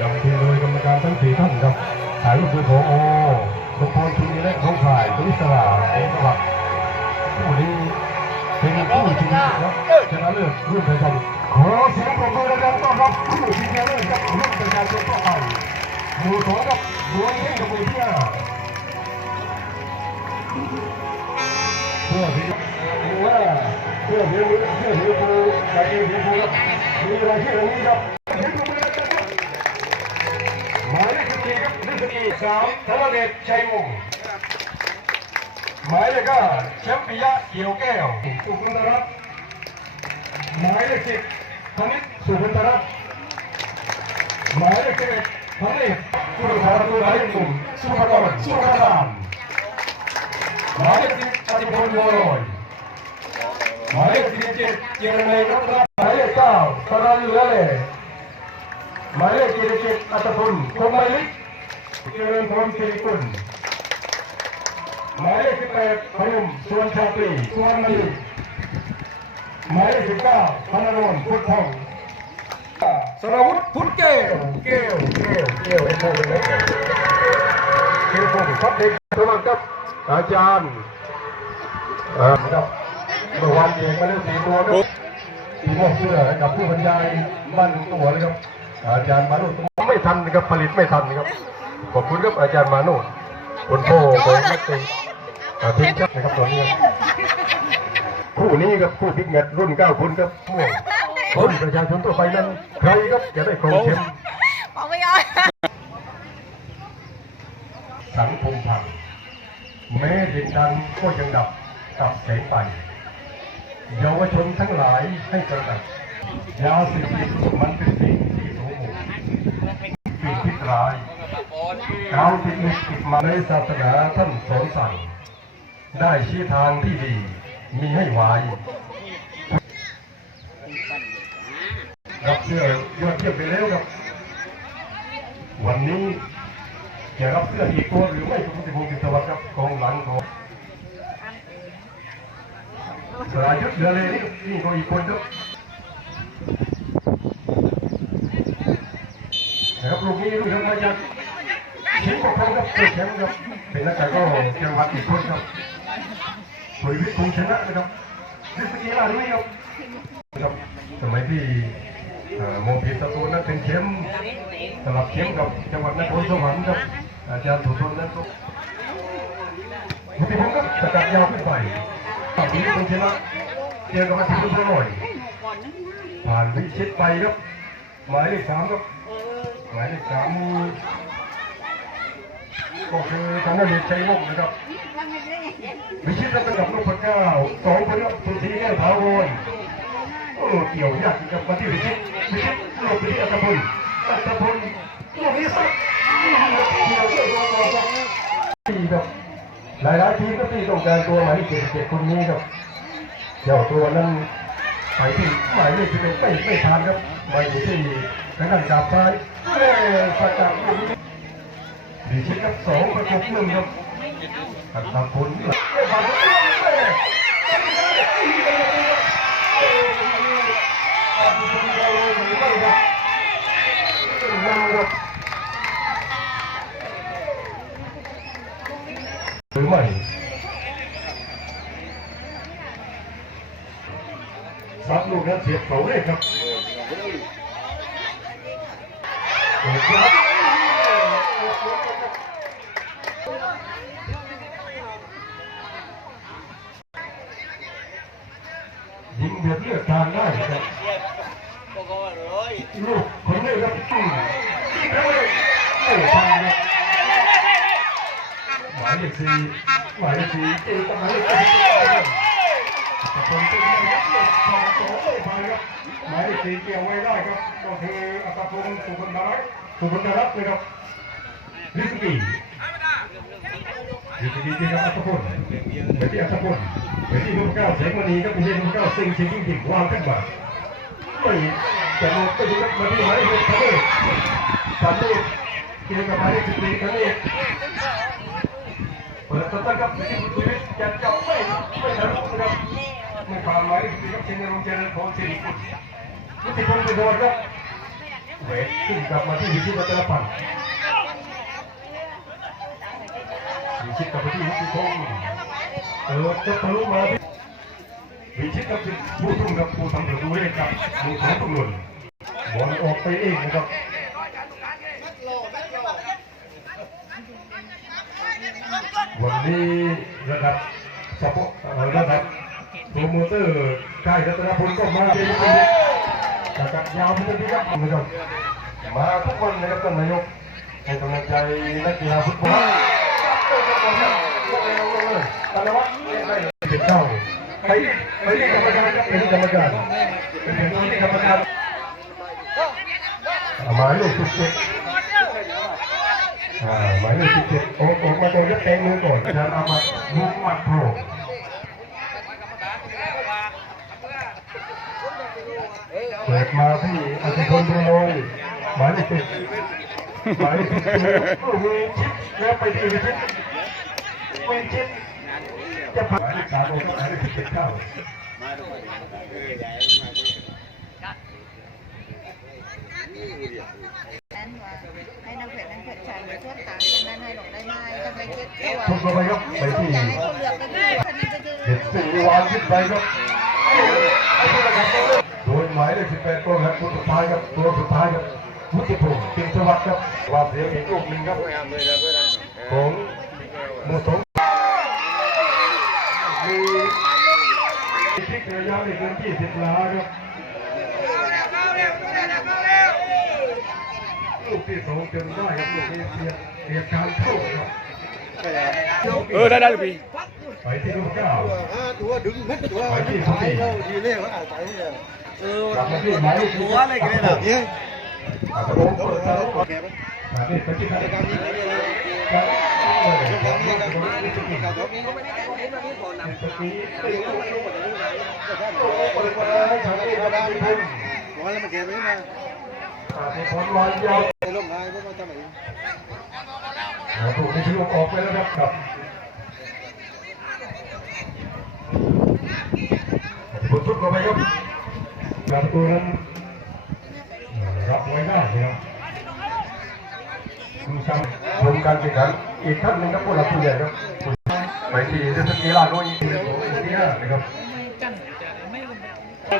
นำทีมโดยกรรมการทั้งสี่ท่านครับถ่ายรูปคือพอทุกคนทีมและของฝ่ายตุลิสระเอกวัตผู้นี้เป็นผู้ชิงครับชนะเลิศรุ่นประจำขอเสียงปรบมือดังๆต้อนรับผู้ชิงชนะเลิศครับรุ่นประจำตัวต่อไปหมู่สองครับดวงเฮงกับหมู่ที่ห้าเพื่อที่หมู่ห้าเพื่อเพื่อเพื่อเพื่อเพื่อการเองเพื่อครับมีรายชื่ออย่างนี้ครับเสียงปรบมือ หมายเลขสิบสี่ครับนิสกีสามธนเดชชัยวงศ์หมายเลขเก้าแชมป์ปิยะเกี่ยวแก้วสุขุนทรัตน์หมายเลขสิบธนิตสุขุนทรัตน์หมายเลขสิบเอ็ดธนิตผู้รักษาประตูหมายเลขหนึ่งสุภกรสุภทานหมายเลขสิบอธิพลบัวลอยหมายเลขสิบเจ็ดเจรนัยรัตน์ หมายเลขเก้าตรันเหลือเลยหมายเลขสี่สิบเจ็ดอัตพลคงไมลิกเจริญพรสิริกุลหมายเลขสิบแปพยุมสวนชาตรีสวนมณีหมายเลขสิบเก้าธนรนพุทธองสรวุฒิพุทธเกลเกลเกลเกลไอ้พวกนี้เกลพวกครับเด็กสวัสดีครับอาจารย์เอ่อครับเมื่อวานเองมาเรื่องสีตัวด้วย ที่มอบเสื้อให้กับผู้บรรยายบ้านตัวเลยครับ อาจารย์มานุษไม่ทันนะครับผลิตไม่ทันนะครับขอบคุณครับอาจารย์มานุษคนโตเป็นนักเตะอ่าทีมชาตินะครับตอนนี้ครับคู่นี้ครับคู่บิ๊กแมตช์รุ่นเก้าคนครับม่วงคนประชาชนทั่วไปนั้นใครครับจะได้ครองแชมป์บอกไม่ย้อยสังคมพังแม้เด่นดังก็ยังดับกับแสงไฟ เยาวชนทั้งหลายให้กระดับยาเสพติดมันเป็นสิ่งที่โสมมสิ่งที่ร้ายการติดนิดติดมาในศาสนาท่านสอนสั่ง ได้ชี้ทางที่ดี มีให้ไวรับเสื้อยอดเยี่ยมไปแล้วครับ วันนี้จะรับเสื้ออีกตัวหรือไม่คุณติพงศ์ติสวัสดิ์ครับกองหลังของ สรายุทธเหลือเลยนี่นี่ก็อีกคนครับนะครับลูกนี้ลูกทำมาจากเชียงของเขาครับเป็นแชมป์ครับเป็นนักการก็จังหวัดอีกคนครับบริวิทย์คงชนะนะครับนี่สกีฬาด้วยครับครับสมัยที่เอ่อโมพิตะตูนนั้นเป็นแชมป์สำหรับเชียงกับจังหวัดนครสวรรค์ครับอาจารย์ถูทนนั้นก็มุติพงศ์ครับสกัดยาวขึ้นไป ฝั่งนี้เป็นชนะเจอกับมาทีมทุกหน่อย ผ่านวิชิตไปครับหมายเลขสามครับหมายเลขสามก็คือธนเดชชัยวงศ์นะครับวิชิตนั้นเป็นกับลูกพระเก้าสองคนครับสุธีแก้วถาวรโอ้เกี่ยวยากจริงครับมาที่วิชิตวิชิตหลบไปที่อัตพลอัตพลลูกนี้สักเกี่ยวเกี่ยวตัวตัวครับทีครับ หลายหลายทีก็ที่ต้องการตัวหมายเลขเจ็ดเจ็ดคนนี้ครับเจ้าตัวนั้นหมายที่หมายเลขที่เป็นไม่ไม่ทานครับหมายอยู่ที่ทางด้านดาบซ้ายเอ้ประจับดีชิดครับสองประกบหนึ่งครับขับตาผลไม่ผ่าน 17 สามลูกนั้นเสียบเขาเลยครับยิงเบียดเลือกทางได้ครับลูกคนนี้ครับตู้ที่แล้วเลยโอ้ทางครับ หมายเลขสี่หมายเลขสี่เอกหมายเลขสี่แต่คนเป็นหมายเลขสองสองไม่ผ่านครับหมายเลขสี่เกี่ยวไว้ได้ครับก็คืออัตพงศ์สุพรรณรัตน์สุพรรณรัตน์นะครับลิสกี้ลิสกี้เจอกับอัตพลไปที่อัตพลไปที่ลูกเก้าแสงมณีครับไปที่ลูกเก้าสิงห์ชิงยิ่งถิ่นวางขึ้นมาไม่แต่เราไปดูมาที่หมายเลขทะเลทะเลเกี่ยวกับหมายเลขสิบสี่ทะเล เปิดตัวกับที่ชีวิตจะจับไม่ไม่ทะลุนะครับไม่ผ่านหมายเลขสิบสี่ครับเชนรงเจริญพงศิริกุลวุฒิพงศ์เป็นโดนครับเวทขึ้นกลับมาที่วิชิตวัฒนพันธ์วิชิตกลับมาที่วุฒิพงศ์เออจะทะลุมาที่วิชิตกับผู้ทุ่มกับผู้ทำประตูเองกับผู้ของตุงหล่นบอลออกไปเองนะครับ วันนี้ระดับสปอระดับโปรโมเตอร์ค่ายรัตนพลก็มาเป็นจากยาวเป็นที่ครับนะครับมาทุกวันนะครับท่านนายกให้กำลังใจนักกีฬาฟุตบอลเป็นเจ้าใครใครที่กรรมการก็เป็นกรรมการเป็นที่กรรมการหมายเลขสิบเจ็ด อ่าหมายเลขสิบเจ็ดโอ้โหมาโดนยัดเตะมือก่อนอาจารย์อามัดมุกมัดโปรเปิดมาที่อัศพลบุญโรยหมายเลขสิบหมายเลขสิบโอ้โหชิดแล้วไปที่วิชิตวิชิตจะผ่านสามโอ้ก็หมายเลขสิบเจ็ดเข้า นั้นว่าให้นักเรียนนักเรียนชายมาช่วยตามคนนั้นให้หลงได้ไหมทำไมคิดตัวทุกนไปยกไปที่เด็ดสี่วางขึ้นไปครับโดยหมายเลขสิบแปดตัวครับตัวสุดท้ายครับตัวสุดท้ายครับวุฒิพงศ์เกียรติสวัสดิ์ครับวางเสียงอีกลูกหนึ่งครับของมูสงมีที่เกิดยาวในเกินที่สิบล้าครับลูก ที่สองจนได้ครับลูกนี้เสียเสียการเข้าครับเออได้ได้เลยพี่ไปที่ลูกเก้าตัวดึงมัดตัวตายแล้วทีเล่ว่าตายเนี่ยเออกลับมาที่หมายเลขตัวอะไรกันเนี่ยเนี่ยอาจจะโดนเปิดแล้วก่อนแกมั้ยอันนี้เป็นที่ไหนการนี้เนี่ยครับเออเจ้าคขรัอบงนี่นี่กัก็บเป็นคนที่นี้นี่กับตัวนี้ก็ไม่ได้ตัวนี้ก็ไม่พอนะตะกี้เดี๋ยวมันลงมาจากไหนก็ได้โอ้เปิด มาแล้วทางนี้ก็ได้พุ่งบอกแล้วมันแกไม่มาอาจจะคนลอยยาวไอ้ลมหายพวกมันทำไมถูกที่ลูกออกไปแล้วครับกับบุตรเข้าไปครับกับตัวนั้นรับไว้ได้ครับคุณทำชมการแข่งขันอีกท่านหนึ่งครับผู้หลักผู้ใหญ่ครับไปที่เทศกีฬาโน้อยที่ที่ห้านะครับ ไ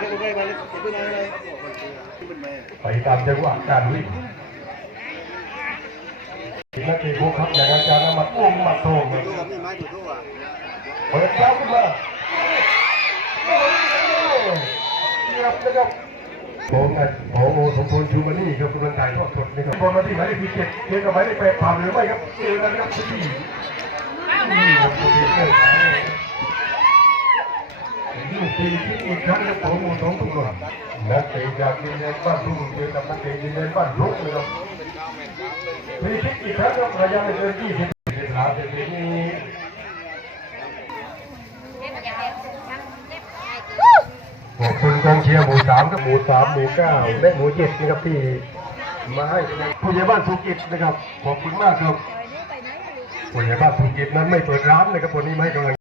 ปตามจังหวะการวิ่งนักเตะพวกครับอย่างอาจารย์มัดอุ้มมัดโต้เปิดเจ้าขึ้นมาเยียบนะครับผมนะผอสมพลชูมานี่ครับกำลังถ่าทอดสดนะครับบอลมาที่หมายเลขที่เจ็ดเจอกับหมายเลขแปดผ่านหรือไม่ครับเจอกันครับที่นี่ ครับที่ปีที่อีกครั้งครับผอสองตุกคนนักเตะจากดินแดนบ้านทุ่งเกับนักเตะดินแดนบ้านลุกเลยครับมีคิดอีกครั้งครับระยะไม่เกินยี่สิบเวลานเป็นนี้ขอบคุณกองเชียร์หมู่สามกับหมู่สามหมู่เก้าและหมู่เจ็ดนะครับที่มาให้ผู้ใหญ่บ้านภูเก็ตนะครับขอบคุณมากครับผู้ใหญ่บ้านภูเก็ตนั้นไม่เปิดร้านนะครับวันนี้ไม่กำลัง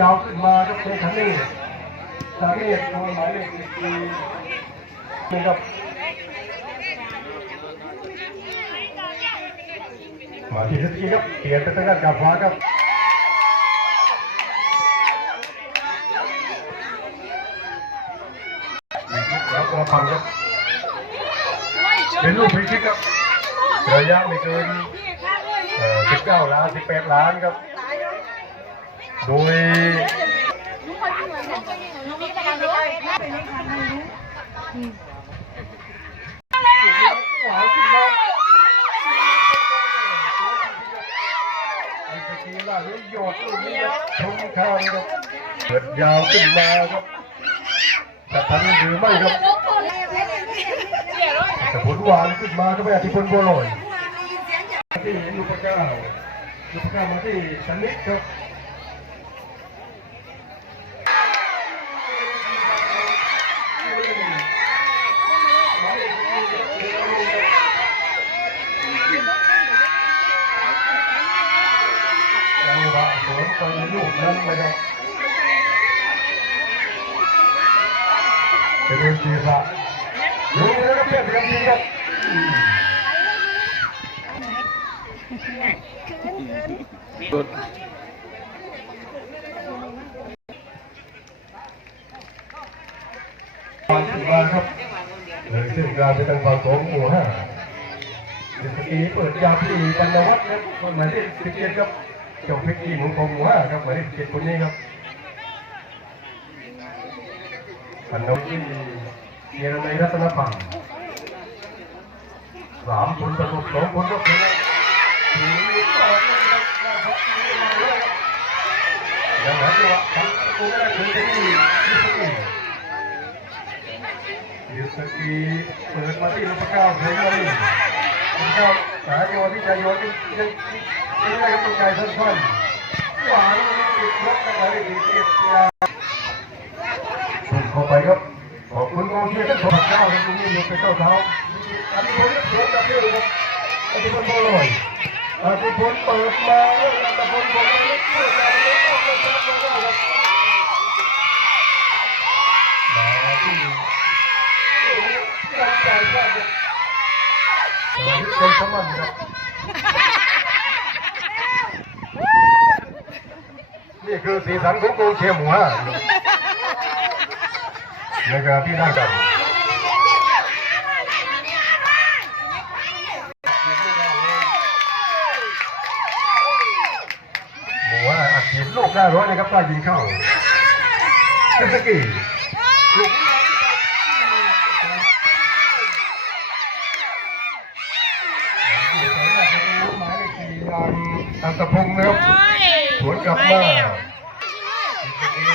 ยาวขึ้นมาครับในครั้งนี้สาเหตุโดยหมายเลขสี่นะครับมาที่เรื่องที่ครับเปลี่ยนไปทางด้านกาฟ้าครับแล้วก็ฟังครับเป็นลูกพิชิตครับระยะไม่เกิน19ล้าน18ล้านครับ โดยหวานขึ้นมามีสกีล่าหรือโยดลูกนี้ครับชมข้างครับเกิดยาวขึ้นมาครับจะทันหรือไม่ครับแต่ผลหวานขึ้นมาก็ไม่อาทิพลบัวลอยที่ลูกปะก้าลูกปะก้ามาที่ชนิดครับจังหวะสวนไปลูก นั้นนะครับเป็นเรื่องศีรษะลุงนะครับเพื่อนครับจริงครับสุดผ่านถึงมาครับเลยเส้นการไปทางฝั่งของหมู่ห้าเด็กกีเปิดยาพี่บรรณวัฒน์ครับคนหมายเลขสิบเจ็ดครับ เจ้าเพชรกีของกองหมู่ห้าครับหมายเลขสิบเจ็ดคนนี้ครับพันนที่เยอรมันรัตนพันธ์สามคนประกบสองคนก็เป็นทีนี้ต่อยังไงจังหวะทำกูไม่ได้ถึงที่ยี่สิบยูสกีเปิดมาที่ลูกเก้าเพลงมาดิลูก เก้าสายโยนที่จะโยนยังยังยังได้ตัวไกลสั้นๆหวานติดรถนะครับติดเก็บยาส่งเข้าไปครับขอบคุณกองเชียร์ทั้งสองเก้าที่ตรงนี้ยกไปเก้าเท้าอันนี้ผมเสียงกับเรื่องครับอันนี้มันโบลอยอันนี้ผมเปิดมาแล้วอันนี้ผมผมเล็กเพื่อนเราเล็กเอา เป็นสมันครับนี่คือสีสันของกองเชียร์หมูห้านะครับที่นั่งกันหมูห้าอัดฉีดลูกได้ร้อยนะครับได้ยิงเข้าขึ้นสกีลูก หมายเลขสี่ยาง อันตะพงศ์นะครับสวนกลับมา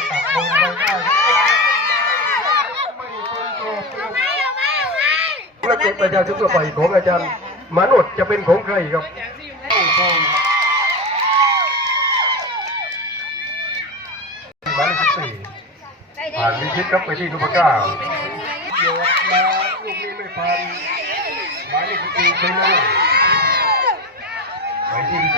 ตัดลงไปได้และเก็บประชาชนทั่วไปของอาจารย์มานดจะเป็นของใครครับหมายเลขสิบสี่ผ่านวิชิตครับไปที่นุปเก้าโยนมาลูกนี้ไม่ผ่านหมายเลขสิบสี่เป็นอะไรไปที่วิชิตรถพันวิชิตจ่ายไปก็ ทำพอดี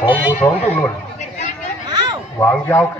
ของหมู่สองทุ่งนนท์วางยาว